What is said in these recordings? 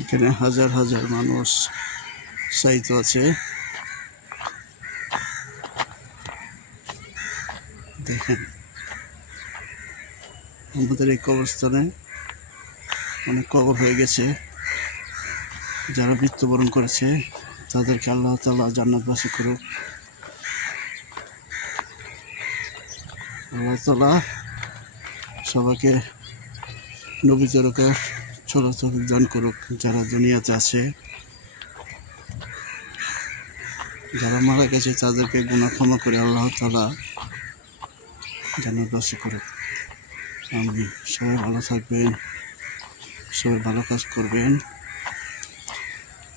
এখানে হাজার হাজার মানুষ সাইত আছে। দেখেন, আমাদের এই কবরস্থানে অনেক কবর হয়ে গেছে। যারা মৃত্যুবরণ করেছে, তাদেরকে আল্লাহ তালা জান্নাতবাসী করুক। আল্লাহ তালা সবাইকে নবী তরকার চলাচল দান করুক। যারা দুনিয়াতে আছে, যারা মারা গেছে, তাদেরকে গুণা ক্ষমা করে আল্লাহ তালা জান্নাতবাসী করুক। আমি সবাই ভালো থাকবেন, সবাই ভালো কাজ করবেন।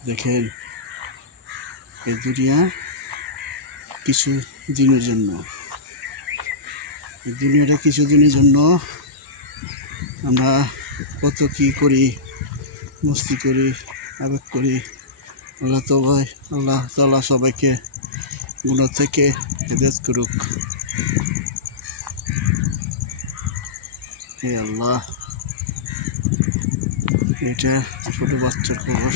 দেখেন, এই দুনিয়া কিছু দিনের জন্য। এই দুনিয়াটা কিছু দিনের জন্য আমরা কত কি করি, মস্তি করি, আবেগ করি। আল্লাহ তো ভাই, আল্লাহ তালা সবাইকে গুণা থেকে হেদায়ত করুক। হে আল্লাহ, এটা ছোট বাচ্চার খবর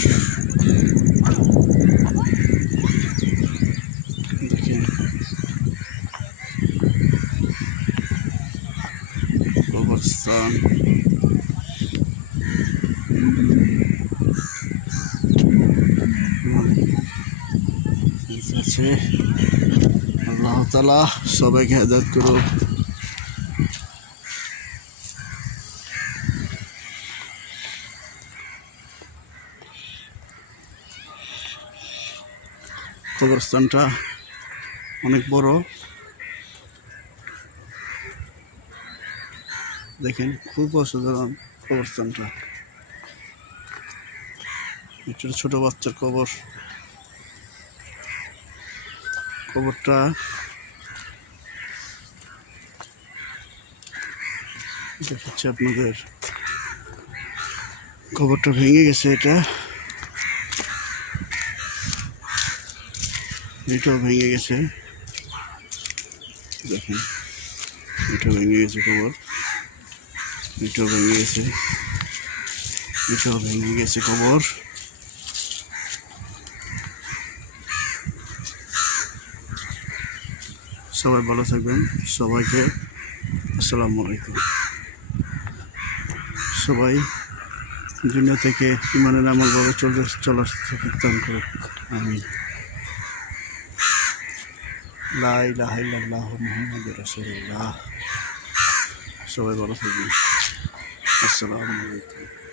দেখেন। কবরস্থান। আছে। আল্লাহ তালা সবাইকে হেদায়ত করুক। কবরস্থানটা অনেক বড়। দেখেন খুব অসাধারণ কবরস্থানটা। একটা ছোট বাচ্চার কবর। কবরটা দেখাচ্ছি আপনাদের। কবরটা ভেঙে গেছে এটা। এটাও ভেঙে গেছে। দেখেন, এটাও ভেঙে গেছে কবর। এটাও ভেঙে গেছে। এটাও ভেঙে গেছে কবর। সবাই ভালো থাকবেন। সবাইকে আসসালামু আলাইকুম। সবাই দুনিয়া থেকে ইমানের আমলভাবে চলে চলার দান করুক। আমি লা ইলাহা ইল্লাল্লাহ মুহাম্মাদুর রাসূলুল্লাহ। সবাই ভালো থাকবেন। আসসালামু আলাইকুম।